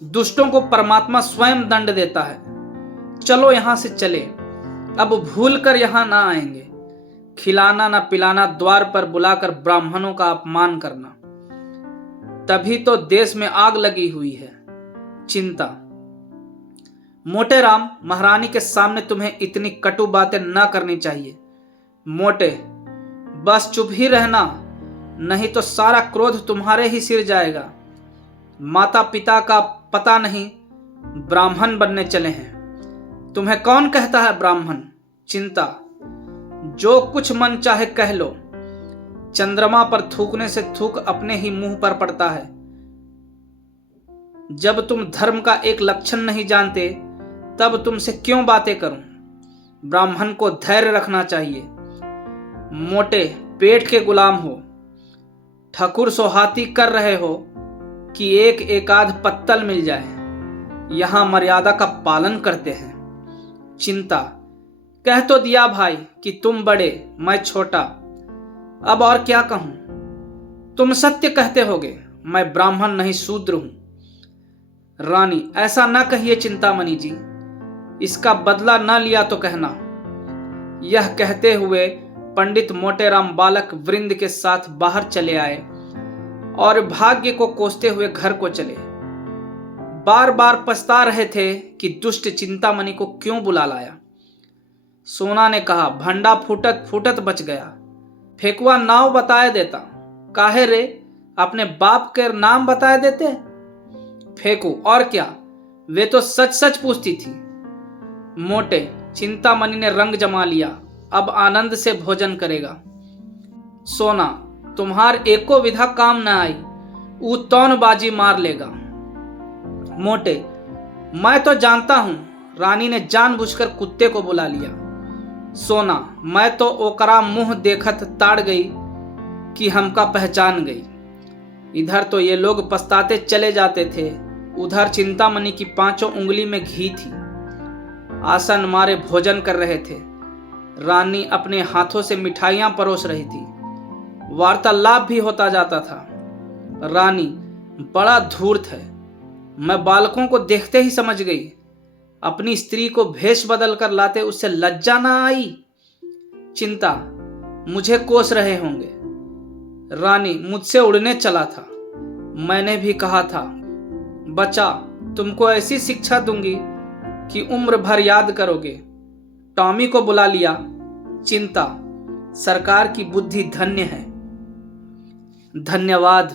दुष्टों को परमात्मा स्वयं दंड देता है। चलो यहां से चले, अब भूल कर यहां ना आएंगे। खिलाना न पिलाना, द्वार पर बुलाकर ब्राह्मणों का अपमान करना, तभी तो देश में आग लगी हुई है। चिंता। मोटे राम, महारानी के सामने तुम्हें इतनी कटु बातें न करनी चाहिए। मोटे, बस चुप ही रहना, नहीं तो सारा क्रोध तुम्हारे ही सिर जाएगा। माता पिता का पता नहीं, ब्राह्मण बनने चले हैं। तुम्हें कौन कहता है ब्राह्मण? चिंता। जो कुछ मन चाहे कह लो, चंद्रमा पर थूकने से थूक अपने ही मुंह पर पड़ता है। जब तुम धर्म का एक लक्षण नहीं जानते, तब तुमसे क्यों बातें करूं? ब्राह्मण को धैर्य रखना चाहिए। मोटे, पेट के गुलाम हो, ठकुर सोहाती कर रहे हो कि एक एकाध पत्तल मिल जाए। यहां मर्यादा का पालन करते हैं। चिंता। कह तो दिया भाई कि तुम बड़े, मैं छोटा, अब और क्या कहूं? तुम सत्य कहते होगे, मैं ब्राह्मण नहीं शूद्र हूं। रानी, ऐसा न कहिए चिंतामणि जी, इसका बदला न लिया तो कहना। यह कहते हुए पंडित मोटेराम बालक वृंद के साथ बाहर चले आए और भाग्य को कोसते हुए घर को चले। बार बार पछता रहे थे कि दुष्ट चिंतामणि को क्यों बुला लाया। सोना ने कहा, भंडा फूटत फूटत बच गया। फेकुआ नाव बताए देता। काहे रे, अपने बाप के नाम बताए देते? फेंकू, और क्या, वे तो सच सच पूछती थी। मोटे, चिंतामणि ने रंग जमा लिया, अब आनंद से भोजन करेगा। सोना, तुम्हार एको विधा काम न आई, ऊ तौन बाजी मार लेगा। मोटे, मैं तो जानता हूं, रानी ने जानबूझकर कुत्ते को बुला लिया। सोना, मैं तो ओकरा मुंह देखत ताड़ गई कि हमका पहचान गई। इधर तो ये लोग पछताते चले जाते थे, उधर चिंतामणि की 5 उंगली में घी थी। आसन मारे भोजन कर रहे थे। रानी अपने हाथों से मिठाइयां परोस रही थी। वार्तालाप भी होता जाता था। रानी, बड़ा धूर्त है, मैं बालकों को देखते ही समझ गई। अपनी स्त्री को भेष बदल कर लाते उससे लज्जा ना आई। चिंता, मुझे कोस रहे होंगे। रानी, मुझसे उड़ने चला था, मैंने भी कहा था, बच्चा, तुमको ऐसी शिक्षा दूंगी कि उम्र भर याद करोगे। टॉमी को बुला लिया। चिंता, सरकार की बुद्धि धन्य है। धन्यवाद।